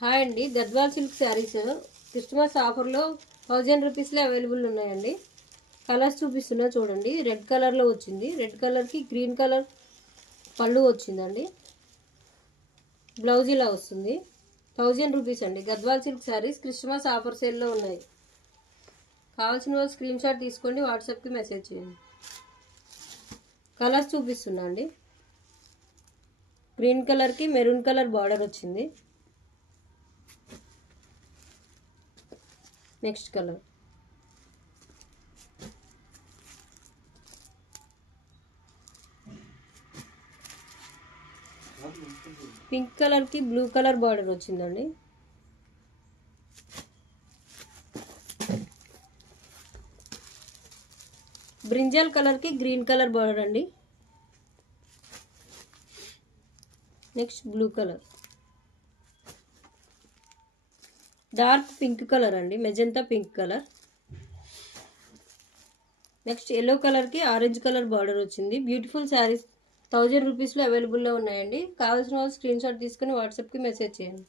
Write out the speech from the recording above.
Hi అండి, Gadwal silk saris Christmas ఆఫర్లో 1000 రూపీస్లో అవైలబుల్ ఉన్నాయండి. కలర్స్ చూపిస్తున్నా చూడండి. రెడ్ కలర్లో వచ్చింది. రెడ్ కలర్కి గ్రీన్ కలర్ పళ్ళు వచ్చిందండి. బ్లౌజ్ ఇలా వస్తుంది. 1000 రూపీస్ అండి. Gadwal silk saris Christmas offer సేల్లో ఉన్నాయి. కావాల్సిన వాళ్ళు స్క్రీన్ షాట్ తీసుకోండి, వాట్సాప్కి మెసేజ్ చేయండి. కలర్స్ చూపిస్తున్నా అండి. గ్రీన్ కలర్కి మెరూన్ కలర్ బార్డర్ వచ్చింది. నెక్స్ట్ కలర్ పింక్ కలర్కి బ్లూ కలర్ బార్డర్ వచ్చిందండి. బ్రింజల్ కలర్కి గ్రీన్ కలర్ బార్డర్ అండి. Next blue colour, dark pink colour అండి, magenta pink colour. Next yellow కలర్కి ఆరెంజ్ కలర్ బార్డర్ వచ్చింది. బ్యూటిఫుల్ శారీస్ 1000 రూపీస్లో అవైలబుల్లో ఉన్నాయండి. కావాల్సిన వాళ్ళు స్క్రీన్ షాట్ తీసుకుని వాట్సాప్కి మెసేజ్ చేయండి.